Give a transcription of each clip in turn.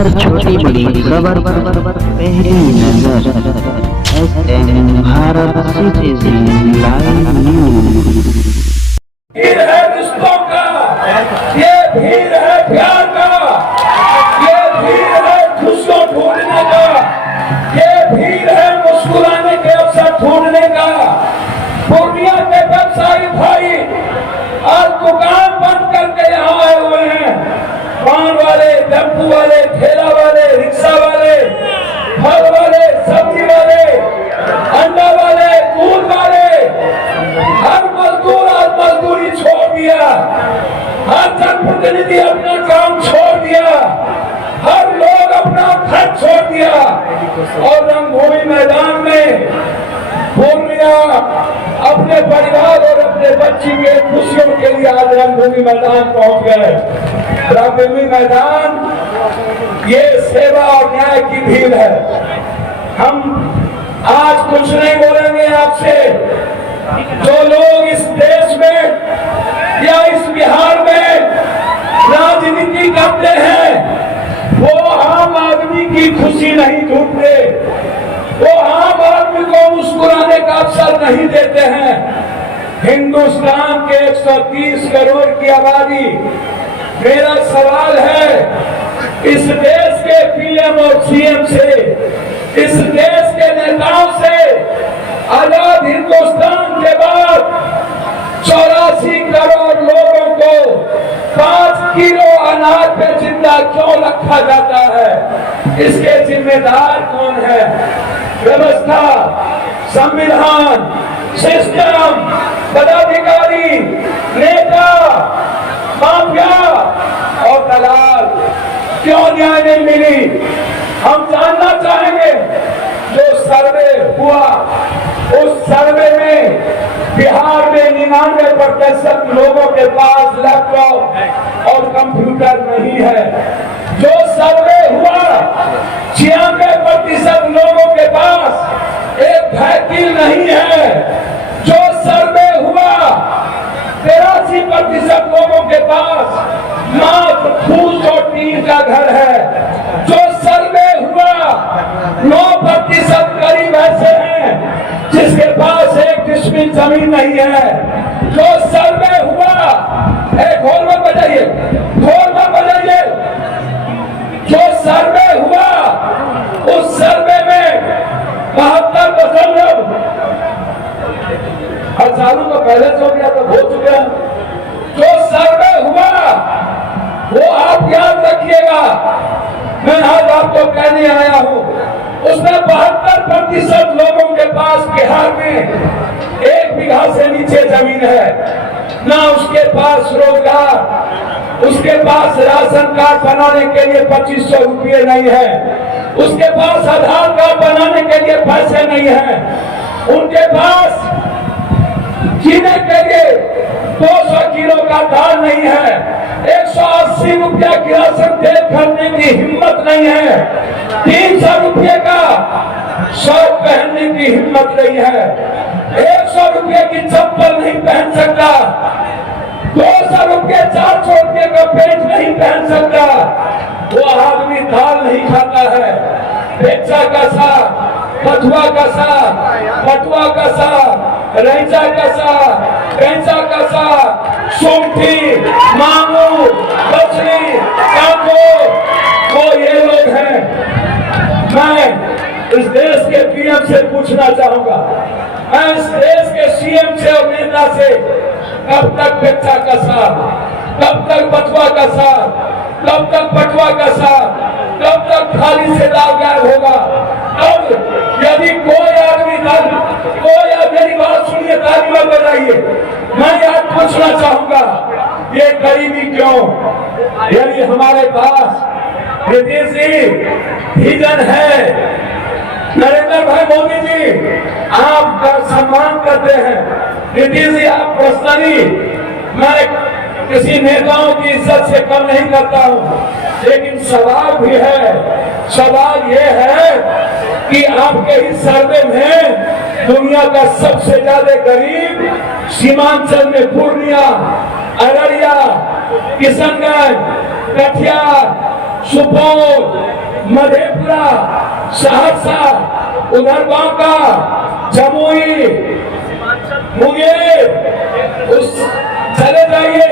हर छोटी बड़ी खबर पहली नजर SN Bharat citizen live news. भीड़ है रिश्तों का, ये भीड़ है प्यार का, ये भीड़ है खुशियों ढूंढने का, ये भीड़ है मुस्कुराने के अवसर ढूंढने का। पूर्णिया के व्यवसायी भाई आज दुकान बंद करके यहाँ आए हुए हैं। पान वाले, टेम्पू वाले, ठेला वाले, रिक्शा वाले, फल वाले, सब्जी वाले, अंडा वाले, दूध वाले, हर मजदूर आज मजदूरी छोड़ दिया, हर जनप्रतिनिधि अपना काम छोड़ दिया, हर लोग अपना घर छोड़ दिया और रंगभूमि मैदान में पूर्णिया अपने परिवार और अपने बच्ची के खुशियों के लिए आज रंगभूमि मैदान पहुंच गए। रंगभूमि मैदान ये सेवा और न्याय की भीड़ है। हम आज कुछ नहीं बोलेंगे आपसे। जो लोग इस देश में या इस बिहार में राजनीति करते हैं वो आम आदमी की खुशी नहीं ढूंढते, वो आम आदमी को मुस्कुराने का अवसर नहीं देते हैं। हिंदुस्तान के 130 करोड़ की आबादी, मेरा सवाल है इस देश के पीएम और सीएम से, इस देश के नेताओं से, आजाद हिंदुस्तान के बाद 84 करोड़ लोगों को 5 किलो अनाज पे जिंदा क्यों रखा जाता है? इसके जिम्मेदार कौन है? व्यवस्था, संविधान, सिस्टम, पदाधिकारी, नेता, माफिया और दलाल, क्यों न्याय नहीं मिली? हम जानना चाहेंगे। जो सर्वे हुआ उस सर्वे में बिहार में 99% लोगों के पास लैपटॉप और कंप्यूटर नहीं है। जो सर्वे हुआ 96% लोगों के पास एक साइकिल नहीं है। जो सर्वे हुआ 83% लोगों के पास मात्र फूस और टीन का घर है। जो सर्वे हुआ 9% करीब ऐसे हैं जिसके पास एक डिसमिल जमीन नहीं है। जो सर्वे हुआ, ढोल मत बजाइए, ढोल मत बजाइए। जो सर्वे हुआ उस सर्वे में 72% हजारों का पहले से हो गया तो हो चुके हैं। जो सर्वे हुआ वो आप याद रखिएगा, मैं आज आपको कहने आया हूं। उसमें 72% लोगों के पास बिहार में 1 बीघा से नीचे जमीन है। ना उसके पास रोजगार, उसके पास राशन कार्ड बनाने के लिए 2500 रुपये नहीं है, उसके पास आधार कार्ड बनाने के लिए पैसे नहीं है, उनके पास जीने के लिए 200 किलो का दाल नहीं है, 180 रुपया की राशन तेल खरीदने की हिम्मत नहीं है, 300 रुपये का शर्ट पहनने की हिम्मत नहीं है, 100 रुपये की चप्पल नहीं पहन सकता, 200 रुपये 400 रुपये का पेंट नहीं पहन सकता। वो आदमी दाल नहीं खाता है, बेचा का साग, बथुआ का साग, पटुआ का साग, रैंचा का साग, कैंचा का साग, सोमठी, मांगूर, मछली, कांगो, वो ये लोग हैं। मैं इस देश के पीएम से पूछना चाहूंगा, मैं इस देश के सीएम से और नेता से, कब तक बेचा का साग, कब तक बथुआ का साग, कब तक पटुआ का साग, कब तक थाली से दाल गायब होगा? अब यदि कोई आदमी मेरी बात सुनिए, ताली मत बजाइए, मैं आज पूछना चाहूंगा ये गरीबी क्यों? यदि हमारे पास नीतीश जी विजन है, नरेंद्र भाई मोदी जी आपका सम्मान करते हैं, नीतीश जी आप पर्सनली, मैं किसी नेताओं की इज्जत से कम नहीं करता हूं, लेकिन सवाल भी है। सवाल ये है कि आपके इस सर्वे में दुनिया का सबसे ज्यादा गरीब सीमांचल में पूर्णिया, अररिया, किशनगंज, कटिहार, सुपौल, मधेपुरा, सहरसा, उधर बांका, जमुई, मुंगेर, उस चले जाइए।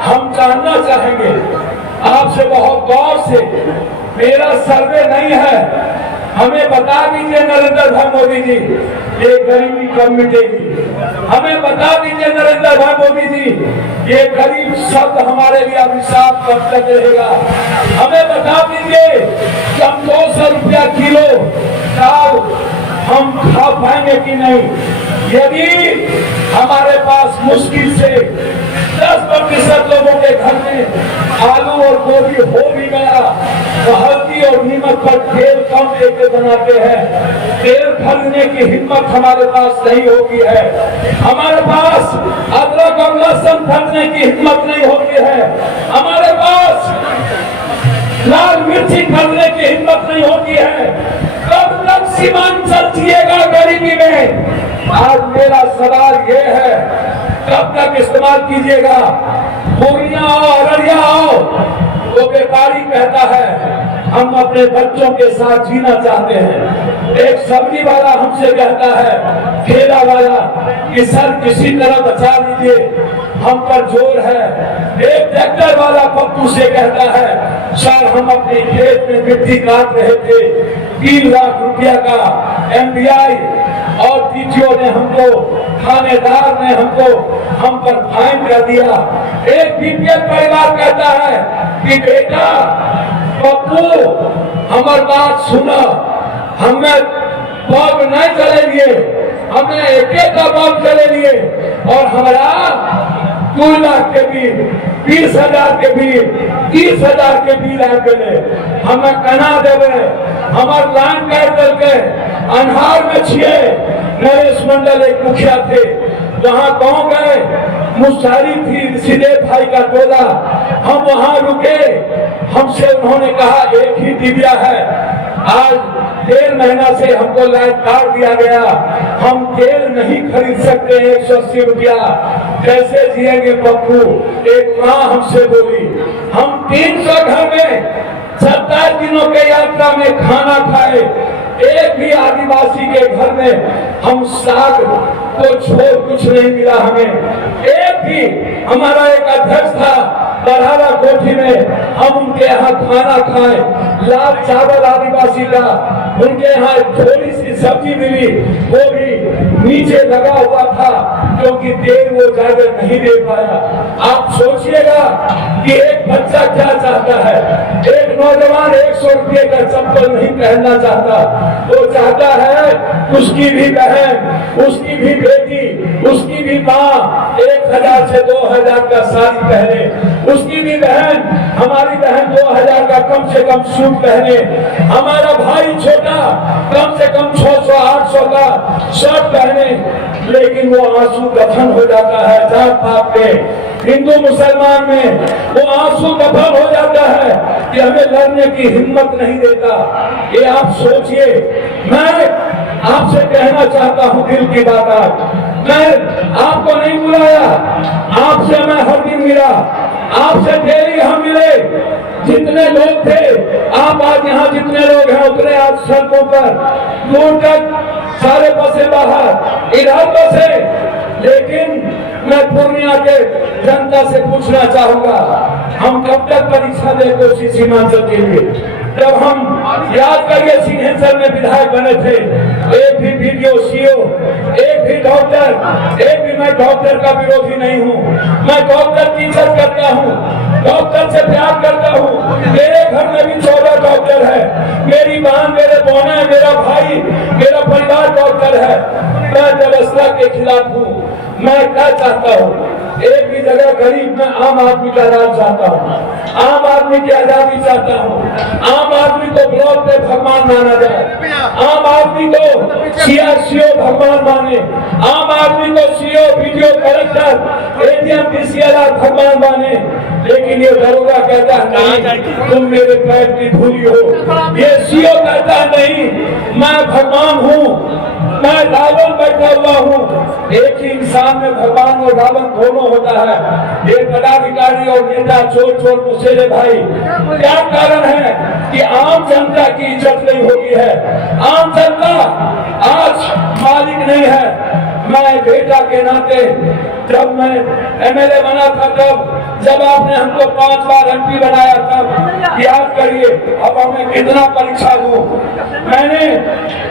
हम जानना चाहेंगे आपसे बहुत गौर से, मेरा सर्वे नहीं है, हमें बता दीजिए नरेंद्र भाई मोदी जी, ये गरीबी कब मिटेगी? हमें बता दीजिए नरेंद्र भाई मोदी जी, ये गरीब शब्द हमारे लिए अभिशाप कब तक रहेगा? हमें बता दीजिए कि हम 200 रुपया किलो दाल हम खा पाएंगे कि नहीं? यदि हमारे पास मुश्किल से 10% लोगों के घर में आलू और गोभी हो भी गया तो हल्दी और नीमक पर तेल कम देके बनाते हैं। तेल खरीदने की हिम्मत हमारे पास नहीं होती है। हमारे पास अदरक और लहसुन खरीदने की हिम्मत नहीं होती है। हमारे पास लाल मिर्ची खरीदने की हिम्मत नहीं होती है। कब तक सीमांचल जिएगा गरीबी में? आज मेरा सवाल ये है, कब तक इस्तेमाल कीजिएगा? पूर्णिया आओ, अररिया आओ, वो व्यापारी कहता है हम अपने बच्चों के साथ जीना चाहते हैं। एक सब्जी वाला हमसे कहता है, ठेला वाला, कि सर किसी तरह बचा लीजिए, हम पर जोर है। एक ट्रैक्टर वाला पप्पू से कहता है, सर हम अपने खेत में मिट्टी काट रहे थे, 3 लाख रुपया का MBI और DTO ने हमको, थानेदार ने हमको, हम पर फाइन कर दिया। एक BPL परिवार कहता है कि बेटा पप्पू हमारी बात सुना, हमें बल्ब नहीं चले लिए, हमें एक बल्ब चले लिए और हमारा 2 लाख के बिल, 20,000 के बिल, 30,000 के बिल आ गए। हमें कना देवे, हमार लाइन काट करके अन्हार में छिए। नरेश मंडल एक मुखिया थे, वहां गाँव गए, मुशारी थी सीधे भाई का टोला, हम वहां रुके, हमसे उन्होंने कहा एक ही दिव्या है, आज 1.5 महीना से हमको लाइट काट दिया गया, हम तेल नहीं खरीद सकते 180 रुपया, कैसे जिएंगे पप्पू? एक माँ हमसे बोली। हम 300 घर में 27 दिनों के यात्रा में खाना खाए, एक भी आदिवासी के घर में हम साग को छोड़ कुछ नहीं मिला हमें। एक भी, हमारा एक अध्यक्ष था बरहारा कोठी में, हम उनके यहाँ खाना खाए, लाल चावल आदिवासी का, उनके यहाँ थोड़ी सी सब्जी मिली, वो भी नीचे लगा हुआ था क्योंकि तेल वो ज्यादा नहीं दे पाया। आप सोचिएगा कि एक बच्चा क्या चाहता है? एक नौजवान 100 रुपये का चप्पल नहीं पहनना चाहता, वो चाहता है उसकी भी बहन, उसकी भी बेटी, उसकी भी माँ 1000 से 2000 का साड़ी पहने, उसकी भी बहन, हमारी बहन 2000 का कम से कम सूट पहने, हमारा भाई छोटा कम से कम 600-800 का शर्ट पहने। लेकिन वो आंसू दफन हो जाता है जात पात में, हिंदू मुसलमान में वो आंसू दफन हो जाता है कि हमें लड़ने की हिम्मत नहीं देता। ये आप सोचिए। मैं आपसे कहना चाहता हूँ दिल की बात। आज मैं आपको नहीं बुलाया, आपसे मैं हर दिन मिला, आपसे डेली हम मिले। जितने लोग थे, आप आज यहाँ जितने लोग हैं उतने आज सड़कों पर, दूर तक सारे बसे बाहर, इधर बसे। लेकिन मैं पूर्णिया के जनता से पूछना चाहूंगा, हम कब तक परीक्षा दे कोशिश सीमांचल के लिए? जब हम याद करिए सिंहेश्वर में विधायक बने थे, एक भी वीडियो सीओ, एक भी डॉक्टर, एक भी, मैं डॉक्टर का विरोधी नहीं हूँ, मैं डॉक्टर की इज्जत करता हूँ, डॉक्टर से प्यार करता हूँ। मेरे घर में भी 14 डॉक्टर है, मेरी बहन, मेरे बहने, मेरा भाई, मेरा परिवार डॉक्टर है। मैं व्यवस्था के खिलाफ हूँ। मैं क्या चाहता हूँ? एक भी जगह गरीब, मैं आम आदमी का राज चाहता हूँ, आम आदमी की आजादी चाहता हूँ, आम आदमी को ब्लॉक पे भगवान माना जाए, आम आदमी को सीओ भगवान माने, आम आदमी को CO, video, collector, ADM, DCLR भगवान माने। लेकिन ये दरोगा कहता है नहीं, तुम मेरे पैर की धूली हो। ये सीओ कहता है नहीं, मैं भगवान हूँ, मैं रावण बैठा हुआ हूँ। एक ही इंसान में भगवान और रावण दोनों होता है। ये पदाधिकारी और नेता चोर चोर मुसेरे भाई, क्या कारण है कि आम जनता की इज्जत नहीं होती है? आम जनता आज मालिक नहीं है। मैं बेटा के नाते जब मैं एमएलए बना था, तब जब आपने हमको 5 बार एमपी बनाया, तब याद करिए अब हमें कितना परीक्षा दूं। मैंने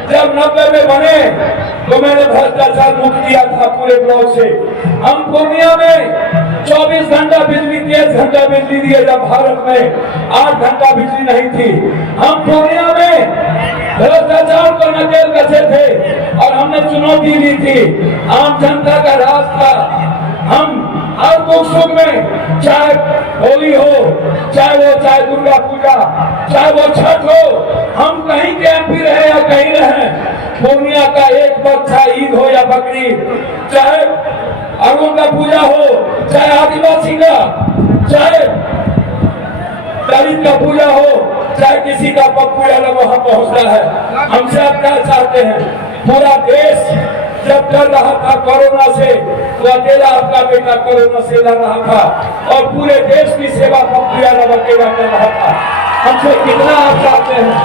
जब 90 में बने तो मैंने भ्रष्टाचार मुक्त किया था पूरे ब्लॉक से। हम पूर्णिया में 24 घंटा बिजली, 30 घंटा बिजली दिए, जब भारत में 8 घंटा बिजली नहीं थी। हम पूर्णिया में भ्रष्टाचार को नकेल कसे थे और हमने चुनौती ली थी। आम जनता का राज था। हम हर दुख सुख में, चाहे होली हो, चाहे दुर्गा पूजा, चाहे वो छठ हो, हम कहीं के एमपी रहे या कहीं रहे, पूर्णिया का एक वक्त, चाहे ईद हो या बकरीद, चाहे अरुण का पूजा हो, चाहे आदिवासी का, चाहे दलित का पूजा हो, चाहे किसी का पप्पू यादव वहां पहुंचता है। हमसे आप क्या चाहते हैं? पूरा देश जब डर रहा था कोरोना से, तो अकेला आपका बेटा कोरोना से लड़ रहा था और पूरे देश की सेवा पप्पू यादव अकेला कर रहा था। हमसे कितना आप चाहते हैं?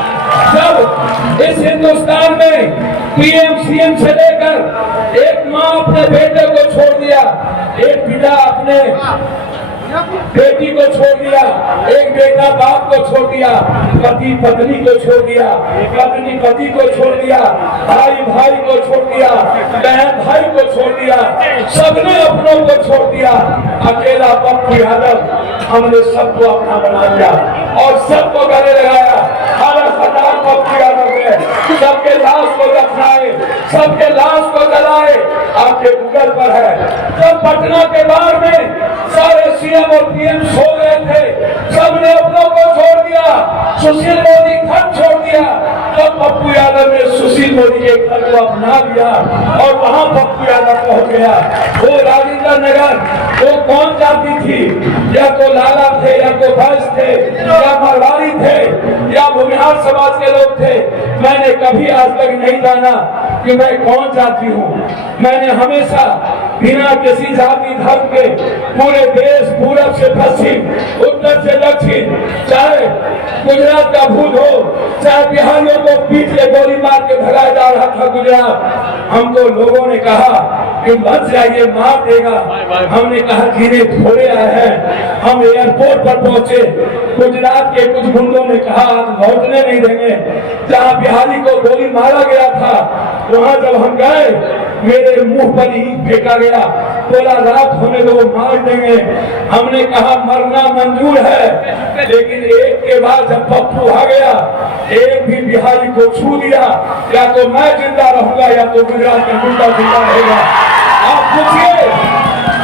जब इस हिंदुस्तान में पीएम सीएम से लेकर एक माँ अपने बेटे को छोड़ दिया, एक पिता अपने बेटी को छोड़ दिया, एक बेटा बाप को छोड़ दिया, पति पत्नी को छोड़ दिया, पत्नी पति को छोड़ दिया, भाई भाई को छोड़ दिया, बहन भाई को छोड़ दिया, सबने अपनों को छोड़ दिया। अकेला पप्पू यादव हमने सबको अपना बना लिया और सबको गले लगाया। हर अस्पताल पप्पू यादव में सबके लाश को दफनाए, सबके लाश को जलाए। आपके गूगल पर है, जब पटना के बाहर में सारे सीएम और पीएम सो गए थे, सबने अपनों को छोड़ दिया, सुशील मोदी घर छोड़ दिया, तब पप्पू यादव ने सुशील मोदी के घर को अपना लिया और वहां पप्पू यादव पहुंच गया। वो राजेंद्र नगर वो कौन जाति थी? या तो लाला थे, या तो भैंस थे, या मारवाड़ी थे, या भूमिहार समाज के लोग थे। मैंने कभी आज तक नहीं जाना कि मैं कौन जाति हूँ। मैंने हमेशा बिना किसी जाति धर्म के पूरे देश, पूरब से पश्चिम, उत्तर से दक्षिण, चाहे गुजरात का भूत हो, चाहे बिहारियों को पीठ से गोली मार के भगाया जा रहा था गुजरात, हमको लोगों ने कहा कि मत जाइए, मार देगा। हमने कहा धीरे थोड़े आए हैं। हम एयरपोर्ट पर पहुंचे, गुजरात के कुछ गुंडों ने कहा लौटने नहीं देंगे। जहाँ बिहारी को गोली मारा गया था, वहाँ जब हम गए, मेरे मुंह पर ही फेंका गया, बोला रात होने दो, मार देंगे। हमने कहा मरना मंजूर है, लेकिन एक के बाद जब पप्पू आ गया, एक भी बिहारी को छू दिया, या तो मैं जिंदा रहूंगा या तो गुजरात का गुंडा जिंदा रहेगा।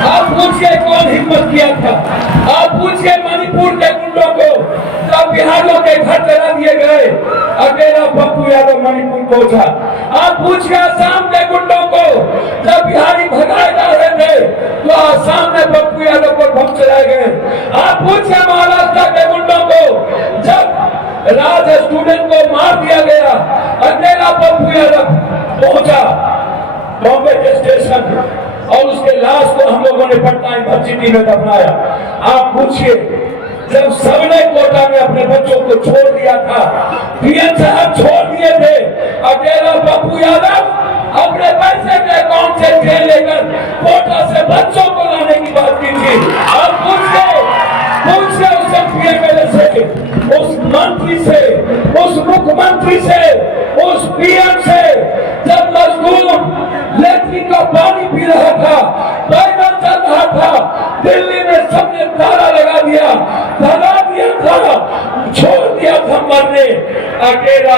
आप पूछिए कौन हिम्मत किया था? आप पूछिए मणिपुर के गुंडों को, तब बिहारियों के घर जला दिए गए, अकेला पप्पू यादव मणिपुर पहुंचा। आप पूछिए आसाम के गुंडों को, जब बिहारी भगाए जा रहे थे तो आसाम में पप्पू यादव पर बम चलाए गए। आप पूछिए महाराष्ट्र के गुंडों को, जब राज स्टूडेंट को मार दिया गया, अकेला पप्पू यादव पहुंचा बॉम्बे के स्टेशन और उसके लाश को हम लोगों ने पटना यूनिवर्सिटी में दफनाया। आप पूछिए जब सबने कोटा में अपने बच्चों को छोड़ दिया था, पीएम साहब छोड़ दिए थे, अकेला पप्पू यादव अपने पैसे के अकाउंट से ट्रेन लेकर कोटा से बच्चों को लाने की बात की थी। अब पूछिए उस एमएलए से, उस मंत्री से, उस मुख्यमंत्री से, उस पीएम से, जब मजदूर लेट्रिन का पानी पी रहा था, बैगन चल रहा था, दिल्ली में सबने ताला लगा दिया, भगा दिया था, छोड़ दिया था मरने, अकेला